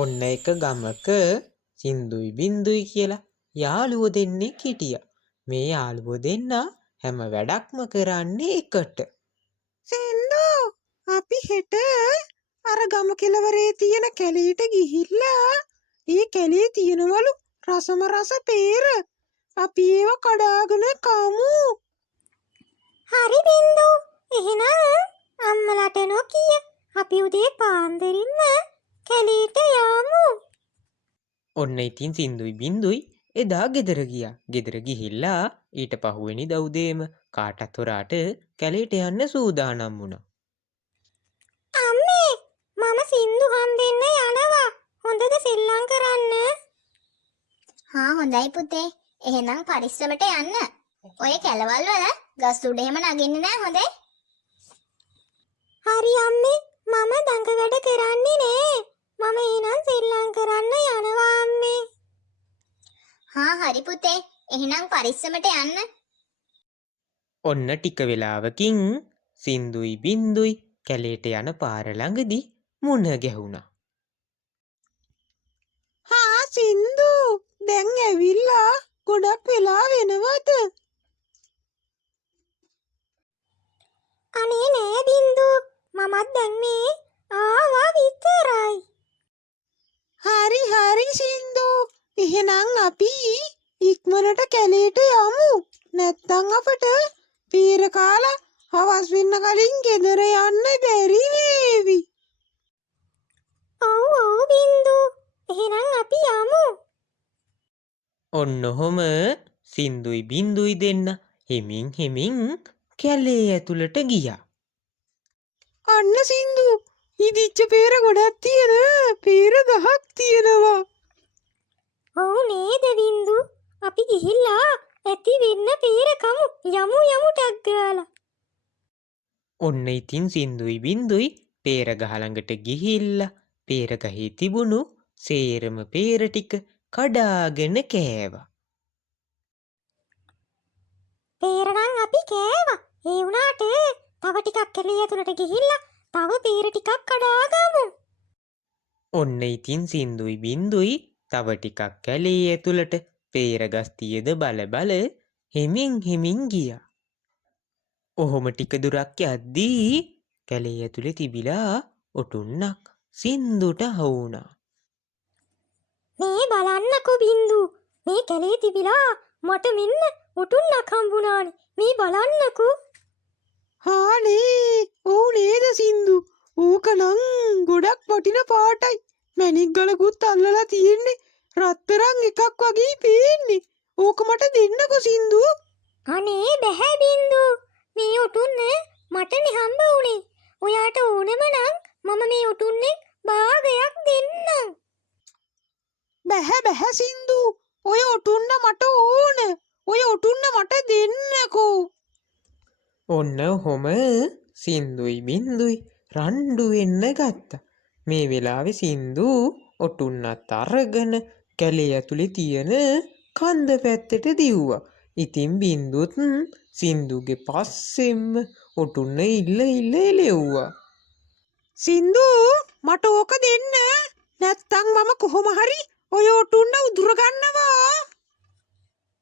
ඔන්න එක ගමක සින්දුයි බින්දුයි කියලා යාළුවෝ දෙන්නෙක් හිටියා. මේ යාළුවෝ දෙන්නා හැම වැඩක්ම කරන්නේ එකට. සින්දු අපි හෙට අර ගම කෙළවරේ තියෙන කැලේට ගිහිල්ලා ඒ කැලේ තියෙනවලු රසම රස peer. අපි ඒව කඩාගෙන කමු. හරි බින්දු. එහෙනම් අම්මලාට නොකිය අපි උදේ පාන්දරින්ම කැලේට යමු. ඔන්න ඉතින් සින්දුයි බින්දුයි එදා ගෙදර ගියා. ගෙදර ගිහිල්ලා ඊට පහුවෙනි දවුදේම කාටත් හොරාට කැලේට යන්න සූදානම් වුණා. අම්මේ මම සින්දු හම්බෙන්න යනවා. හොඳද සෙල්ලම් කරන්න? හොඳයි පුතේ. එහෙනම් පරිස්සමට යන්න. ඔය කැලවල් වල ගස් උඩ එහෙම නගින්න නෑ හොඳේ. හරි අම්මේ මම දඟ වැඩ කරන්නේ නෑ. මම එහෙනම් සෙල්ලම් කරන්න යනවා අම්මේ. හරි පුතේ. එහෙනම් පරිස්සමට යන්න. ඔන්න ටික වෙලාවකින් සින්දුයි බින්දුයි කැලේට යන පාර ළඟදී මුණ ගැහුණා. සින්දු දැන් ඇවිල්ලා ගොඩක් වෙලා වෙනවද? අනේ නෑ බින්දු. මමත් දැන් මේ ආවා විතරයි. හරි සින්දු. එහෙනම් අපි ඉක්මනට කැලේට යමු. නැත්තම් අපට peer කාලා හවස් වෙන්න කලින් ගෙදර යන්න බැරි වේවි. ඔව් බින්දු. එහෙනම් අපි යමු. ඔන්න ඔහොම සින්දුයි බින්දුයි දෙන්න හිමින් කැලේ ඇතුළට ගියා. අන්න සින්දු ඉදිච්ච peer ගොඩක් තියෙන peer ගහක් තියෙනවා. ඔව් නේද බින්දු. අපි ගිහිල්ලා ඇති වෙන්න peer කමු. යමු ටක් ගාලා. ඔන්න ඉතින් සින්දුයි බින්දුයි peer ගහ ළඟට ගිහිල්ලා peer ගහේ තිබුණු සේරම peer ටික කඩාගෙන කෑවා. peer නම් අපි කෑවා. ඒ වුණාට තව ටිකක් කැලේ ඇතුළට ගිහිල්ලා තව peer ටිකක් කඩාගමු. ඔන්න ඉතින් සින්දුයි බින්දුයි තව ටිකක් කැලේ ඇතුළට peer ගස් තියද බල හිමින් ගියා. ඔහොම ටික දුරක් යද්දී කැලේ ඇතුලේ තිබිලා ඔටුන්නක් සින්දුට හවුණා. මේ බලන්නකෝ බින්දු. මේ කැලේ තිබිලා මට මෙන්න උටුන්නක් හම්බුණානේ. මේ බලන්නකෝ. හානේ ඔව් නේද සින්දු. ඕකනම් ගොඩක් වටින පාටයි. මැණික් ගලකුත් අල්ලලා තියෙන්නේ. රත්තරන් එකක් වගේ පේන්නේ. ඕක මට දෙන්නකෝ සින්දු. අනේ බැහැ බින්දු. මේ උටුන්න මටනේ හම්බ වුණේ. ඔයාට ඕනම නම් මම මේ උටුන්නේ භාගයක් දෙන්නම්. බැහැ සින්දු. ඔය ඔටුන්න මට ඕන. ඔය ඔටුන්න මට දෙන්නකෝ. ඔන්න ඔහොම සින්දුයි බින්දුයි රණ්ඩු වෙන්න ගත්තා. මේ වෙලාවේ සින්දු ඔටුන්නත් අරගෙන කැලේ ඇතුලේ තියෙන කන්ද පැත්තට දිව්වා. ඉතින් බින්දුත් සින්දුගේ පස්සෙන්ම ඔටුන්න ඉල්ල එලෙව්වා. සින්දු මට ඕක දෙන්න. නැත්තම් මම කොහොම හරි ඔය ඔටුන්න උදුර ගන්නවා.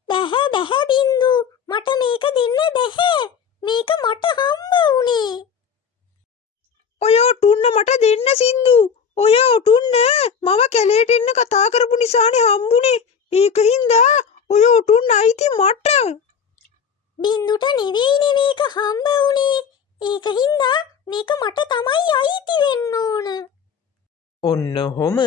බැහැ බින්දු. මට මේක දෙන්න බැහැ. මේක මට හම්බ වුණේ. ඔය ඔටුන්න මට දෙන්න සින්දු. ඔය ඔටුන්න මම කැලේට එන්න කතා කරපු නිසානේ හම්බුනේ. ඒකින්ද ඔය ඔටුන්න අයිති මට. බින්දුට නෙවෙයිනේ මේක හම්බ වුණේ. ඒකින්ද මේක මට තමයි අයිති වෙන්න ඕන. ඔන්න ඔහොම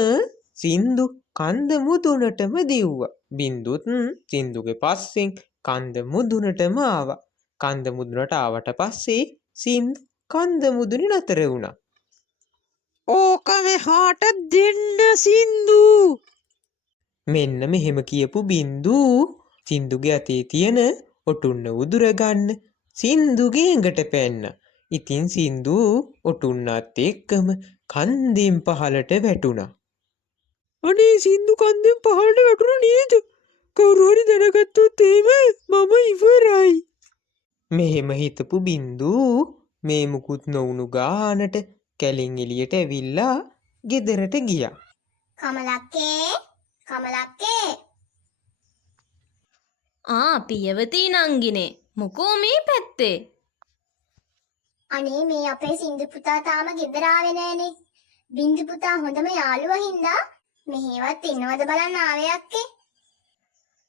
සින්දු කන්ද මුදුනටම දිව්වා. බින්දුත් සින්දුගේ පස්සෙන් කන්ද මුදුනටම ආවා. කන්ද මුදුනට ආවට පස්සේ සින්දු කන්ද මුදුනේ නතර වුණා. ඕක මෙහාට දෙන්න සින්දු. මෙන්න මෙහෙම කියපු බින්දු සින්දුගේ අතේ තියෙන ඔටුන්න උදුර ගන්න සින්දුගේ ඇඟට පැන්න. ඉතින් සින්දු ඔටුන්නත් එක්කම කන්දෙන් පහලට වැටුණා. අනේ සින්දු කන්දෙන් පහලට වැටුණා නේද? කවුරු හරි දැනගත්තොත් එහෙම මම ඉවරයි. මෙහෙම හිතපු බින්දු මේ මුකුත් නොවුණු ගානට කැලෙන් එළියට ඇවිල්ලා ගෙදරට ගියා. කමලක්කේ කමලක්කේ පියවතී නංගිනේ මොකෝ මේ පැත්තේ? අනේ මේ අපේ සින්දු පුතා තාම ගෙදර ආවේ නෑනේ. බින්දු පුතා හොඳම යාළුවා හින්දා මෙහෙවත් ඉන්නවද බලන්න ආවේ අක්කේ.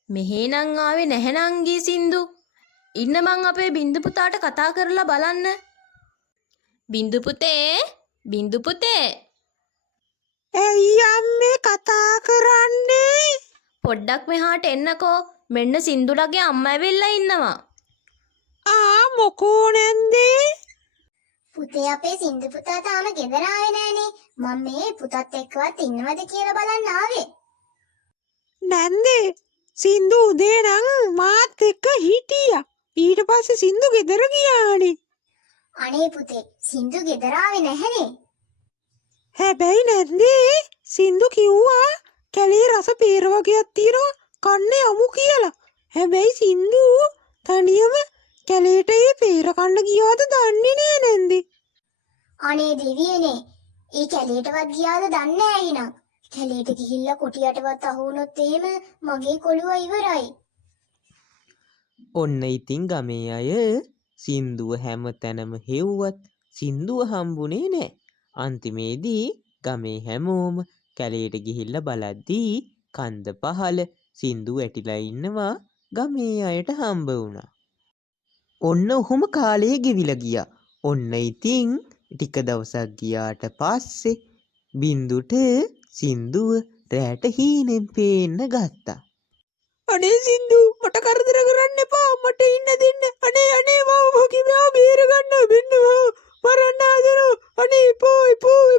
මෙහේ නං ආවේ නැහැ නංගී සින්දු. ඉන්න මං අපේ බින්දු පුතාට කතා කරලා බලන්න. බින්දු පුතේ ඇයි අම්මේ කතා කරන්නේ? පොඩ්ඩක් මෙහාට එන්නකෝ. මෙන්න සින්දුලගේ අම්මා ඇවිල්ලා ඉන්නවා. මොකෝ නැන්දේ? පුතේ අපේ සින්දු පුතා තාම ගෙදර ආවේ නෑනේ. මම මේ පුතත් එක්කවත් ඉන්නවද කියලා බලන්න ආවේ. නැන්දේ සින්දු උදේ නම් මාත් එක්ක හිටියා. ඊට පස්සේ සින්දු ගෙදර ගියානේ. අනේ පුතේ සින්දු ගෙදර ආවේ නැහනේ. හැබැයි නැන්දේ සින්දු කිව්වා කැලේ රස peer වගේක් තියෙනවා කන්න යමු කියලා. හැබැයි සින්දු තනියම කැලේට ඒ peer කන්න ගියාද දන්නේ නෑ නැන්දේ. අනේ දෙවියනේ ඒ කැලේටවත් ගියාද දන්නේ නෑ එහෙනම්. කැලේට ගිහිල්ලා කුටියටවත් අහු වුණොත් එහෙම මගේ කොළුව ඉවරයි. ඔන්න ඉතින් ගමේ අය සින්දුව හැම තැනම හෙව්වත් සින්දුව හම්බුනේ නෑ. අන්තිමේදී ගමේ හැමෝම කැලේට ගිහිල්ලා බලද්දී කන්ද පහල සින්දු වැටිලා ඉන්නවා ගමේ අයට හම්බ වුණා. ඔන්න ඔහොම කාලය ගෙවිලා ගියා. ඔන්න ඉතින් ටික දවසක් ගියාට පස්සේ බින්දුට සින්දුව රැට හීනෙන් පේන්න ගත්තා. අනේ සින්දු මට කරදර කරන්න එපා. මට ඉන්න දෙන්න. අනේ මාව කිව්වා බේර ගන්න බින්දු මරන්න හදනවා. අනේ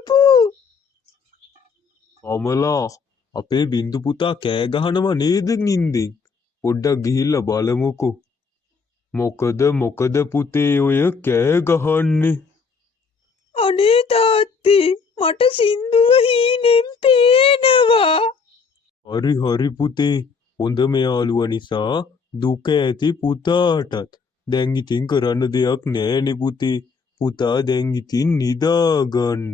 පෝ. අමලා අපේ බින්දු පුතා කෑ ගහනව නේද නින්දෙන්? පොඩ්ඩක් ගිහිල්ලා බලමුකෝ. මොකද පුතේ ඔය කෑ ගහන්නේ? අනේ තාත්තේ මට සින්දුව හීනෙන් පේනවා. හරි පුතේ. හොඳම යාළුවා නිසා දුක ඇති පුතාටත්. දැන් ඉතින් කරන්න දෙයක් නෑනේ පුතේ. පුතා දැන් ඉතින් නිදාගන්න.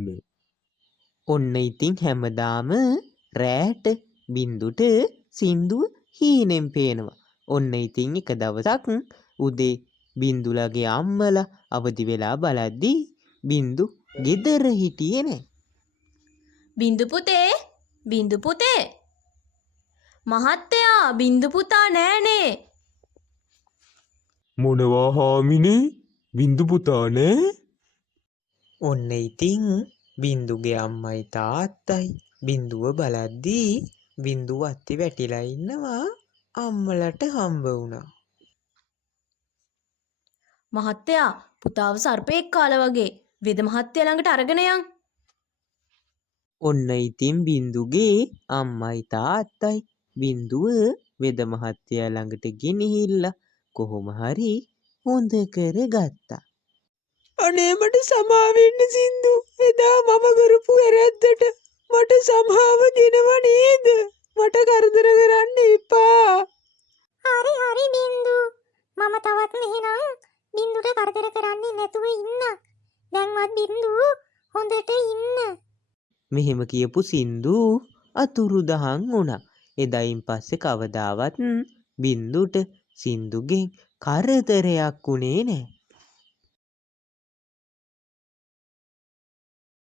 ඔන්න ඉතින් හැමදාම රෑට බින්දුට සින්දුව හීනෙන් පේනවා. ඔන්න ඉතින් එක දවසක් උදේ බින්දුලගේ අම්මලා අවදි වෙලා බලද්දී බින්දු ගෙදර හිටියේ නෑ. බින්දු පුතේ මහත්තයා බින්දු පුතා නෑනේ. මොනවා හාමිනේ? බින්දු පුතා නෑ? ඔන්න ඉතින් බින්දුගේ අම්මයි තාත්තයි බින්දුව බලද්දී බින්දුව අත්ති වැටිලා ඉන්නවා අම්මලට හම්බ වුණා. මහත්තයා පුතාව සර්පෙක් කාලා වගේ වෙද මහත්තයා ළඟට අරගෙන යන්. ඔන්න ඉතින් බින්දුගේ අම්මයි තාත්තයි බින්දුව වෙද මහත්තයා ළඟට ගෙනහිල්ලා කොහොම හරි හොඳ කරගත්තා. අනේ මට සමාව වෙන්න සින්දු. එදා මම කරපු වැරද්දට මට සමාව දෙනව නේද? මට කරදර කරන්න එපා. හරි බින්දු. මම තවත් මෙහෙනම් බින්දුට කරදර කරන්නේ නැතුව ඉන්න. දැන්වත් බින්දු හොඳට ඉන්න. මෙහෙම කියපු සින්දු අතුරුදහන් වුණා. එදායින් පස්සේ කවදාවත් බින්දුට සින්දුගෙන් කරදරයක් වුණේ නෑ.